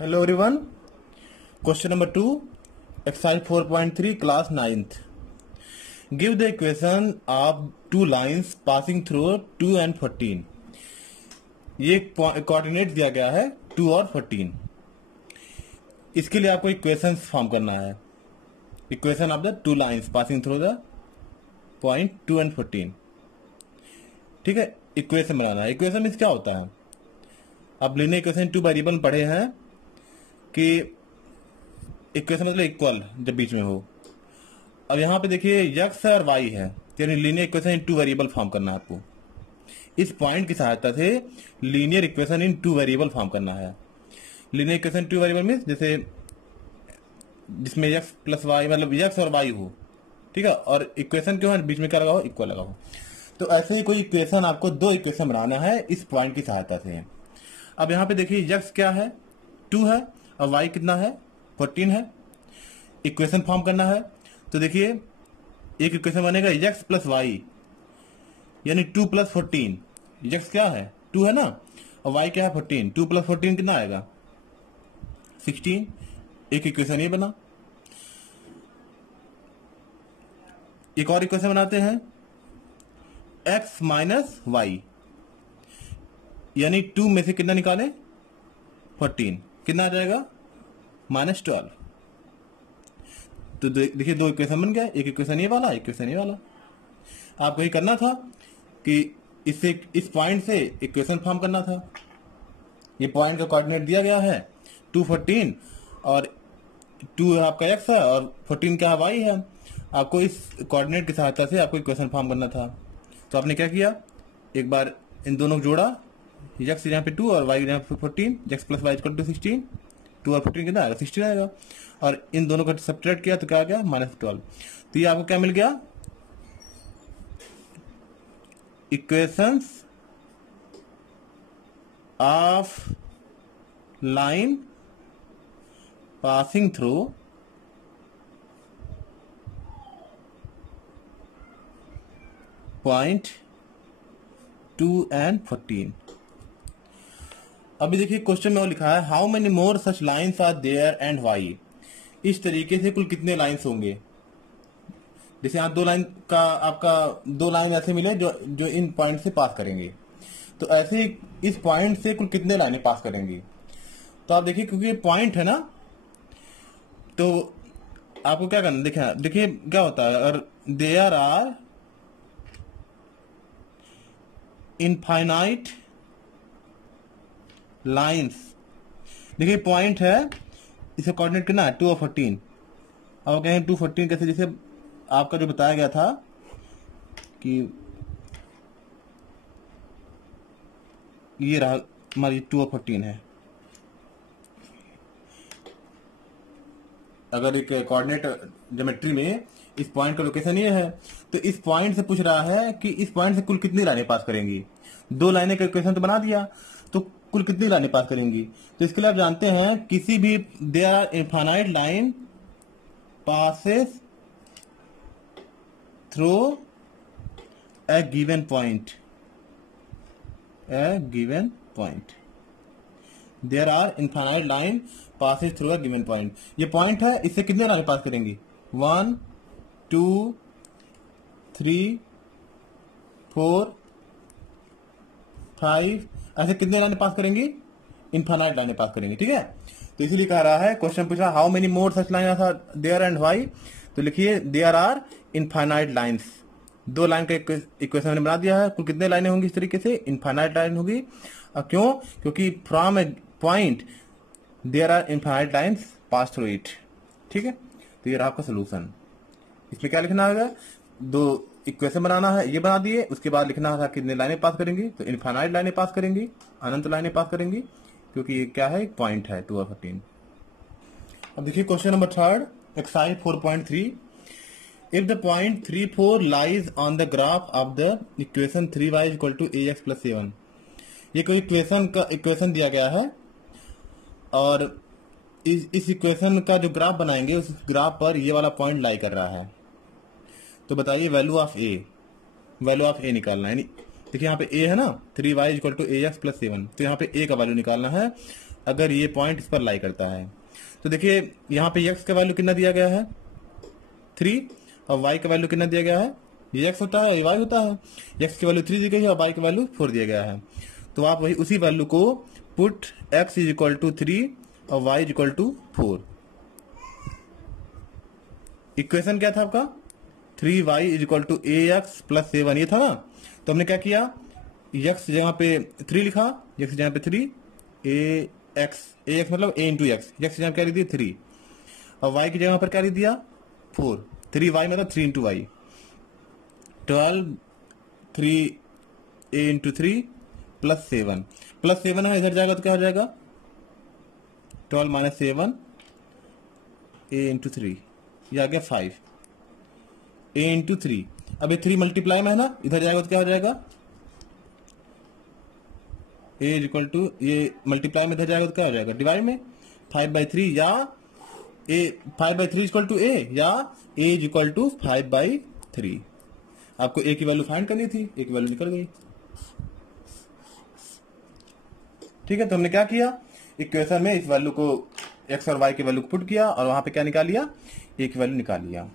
Hello everyone. Question number 2, exercise 4.3, class 9th. Give the equation of two lines passing through 2 and 14. ये coordinate दिया गया है 2 और 14. इसके लिए आपको इक्वेशन फॉर्म करना है. Equation of the two lines passing through the point 2 and 14. ठीक है, इक्वेशन बनाना है. इक्वेशन मीन्स क्या होता है? आप लीनियर इक्वेशन टू वेरिएबल में पढ़े हैं कि इक्वेशन मतलब इक्वल जब बीच में हो. अब यहां पे देखिए x और y है, यानी linear equation in two variable form करना है आपको. इस पॉइंट की सहायता से linear equation in two variable form करना है. Linear equation two variable means जैसे जिसमें x प्लस वाई मतलब x और y हो, ठीक है, और इक्वेशन क्यों है बीच में क्या लगा हो? इक्वल लगा हो. तो ऐसे ही कोई इक्वेशन आपको दो इक्वेशन बनाना है इस पॉइंट की सहायता से. अब यहाँ पे देखिए x क्या है? 2 है और y कितना है? 14 है. इक्वेशन फॉर्म करना है तो देखिए एक इक्वेशन बनेगा x प्लस वाई यानी 2 प्लस 14. x क्या है? 2 है ना, और y क्या है? 14. 2 प्लस 14 कितना आएगा? 16. एक इक्वेशन ये बना. एक और इक्वेशन बनाते हैं x माइनस वाई यानी 2 में से कितना निकाले? 14. कितना आ जाएगा? -12. तो देखिए दो इक्वेशन बन गया. एक इक्वेशन ये वाला, एक इक्वेशन ये वाला. आपको ये करना था कि इससे इस पॉइंट से इक्वेशन फॉर्म करना था. ये पॉइंट का कोऑर्डिनेट दिया गया है 2, 14 और 2 आपका x है और 14 क्या y है. आपको इस कोऑर्डिनेट की सहायता से आपको इक्वेशन फॉर्म करना था. तो आपने क्या किया? एक बार इन दोनों को जोड़ा. x यहाँ पे 2 और y यहाँ पे 14. x plus y equal to 16. 2 और 14 कितना आएगा? 16 आएगा. और इन दोनों का सब्ट्रैक्ट किया तो क्या आ गया? -12. तो ये आपको क्या मिल गया? Equations of line passing through point 2 and 14. अभी देखिए क्वेश्चन में वो लिखा है how many more such lines are there and why. इस तरीके से कुल कितने लाइन्स होंगे? जैसे यहाँ दो लाइन का आपका दो लाइन ऐसे मिले जो इन पॉइंट से पास करेंगे, तो ऐसे इस पॉइंट से कुल कितने लाइनें पास करेंगी? तो आप देखिए क्योंकि ये पॉइंट है ना, तो आपको क्या करना देखिए क्या होता है. अगर देयर आर इनफाइनाइट लाइन्स, देखिए पॉइंट है, इसे कोऑर्डिनेट कितना है? 2 और 14. अब कहें 2, 14 कैसे? जैसे आपका जो बताया गया था कि ये रहा हमारी 2 और 14 है. अगर एक कोऑर्डिनेट ज्योमेट्री में इस पॉइंट का लोकेशन ये है, तो इस पॉइंट से पूछ रहा है कि इस पॉइंट से कुल कितनी लाइनें पास करेंगी. दो लाइनें का इक्वेशन तो बना दिया, तो कुल कितनी लाइनें पास करेंगी? तो इसके लिए आप जानते हैं किसी भी there are infinite line passes through a given point. There are infinite line passes through a given point. ये पॉइंट है, इससे कितने लाइनें पास करेंगी? 1, 2, 3, 4, 5, ऐसे कितने लाइनें पास करेंगी? इनफाइनाइट लाइनें पास करेंगी. ठीक है, तो इसीलिए कह रहा है क्वेश्चन पूछ रहा how many more such line are there and why. तो लिखिए देयर आर इनफाइनाइट लाइन्स. दो लाइन का इक्वेशन हमने बना दिया है. कुल कितने लाइनें होंगी? इस तरीके से इनफाइनाइट लाइन होगी. क्यों? क्योंकि from a point there are infinite lines pass through it. ठीक है, तो ये रहा आपका सोल्यूशन. इसमें क्या लिखना होगा? दो इक्वेशन बनाना है, ये बना दिए. उसके बाद लिखना था कितने लाइनें पास करेंगी. तो इनफाइनाइट लाइनें पास करेंगी, अनंत लाइनें पास करेंगी, क्योंकि ये क्या है? पॉइंट है 2 और 14. अब देखिए question number 3, exercise 4.3. If the point 3, 4 lies on the graph of the equation 3y equal to ax plus 7. ये कोई इक्वेशन दिया गया है और इस इक्वेशन का जो ग्राफ बनाएंगे उस ग्राफ पर ये वाला पॉइंट लाई कर रहा है. तो बताइए वैल्यू ऑफ ए निकालना है. देखिए यहाँ पे ए है ना, 3y equal to ax plus 7. तो यहाँ पे ए का वैल्यू निकालना है अगर ये पॉइंट इस पर लाई करता है। तो देखिए यहाँ पे x का वैल्यू कितना दिया गया है 3 और y का वैल्यू कितना दिया गया है, ये x होता है ये y होता है। x की वैल्यू 3 दी गई है और y की वैल्यू 4 दिया गया है। तो आप वही उसी वैल्यू को put x is equal to 3 और y is equal to 4। Equation क्या था आपका 3y is equal to ax plus 7 ये था ना। तो हमने क्या किया x जगह पे 3 लिखा, x जगह पे 3 ax मतलब a इंटू एक्स, x जगह क्या लिख दिया 3 और y की जगह पर क्या लिख दिया 4। 3y मतलब 3 into y 12 3 a into 3 plus 7 है इधर जाएगा तो क्या हो जाएगा 12 माइनस 7 a इंटू 3 ये आ गया 5 a इंटू 3। अब ये 3 मल्टीप्लाई में है ना, इधर जाएगा तो क्या हो जाएगा a इज इक्वल टू ये मल्टीप्लाई में इधर जाएगा तो क्या हो जाएगा डिवाइड में 5/3 या a 5/3 इक्वल टू a या a इज इक्वल टू 5/3। आपको a की वैल्यू फाइंड करनी थी, a की वैल्यू निकल गई। ठीक है, तो हमने क्या किया इक्वेशन में इस वैल्यू को x और y की वैल्यू को पुट किया और वहां पे क्या निकाल लिया a की वैल्यू निकाल लिया।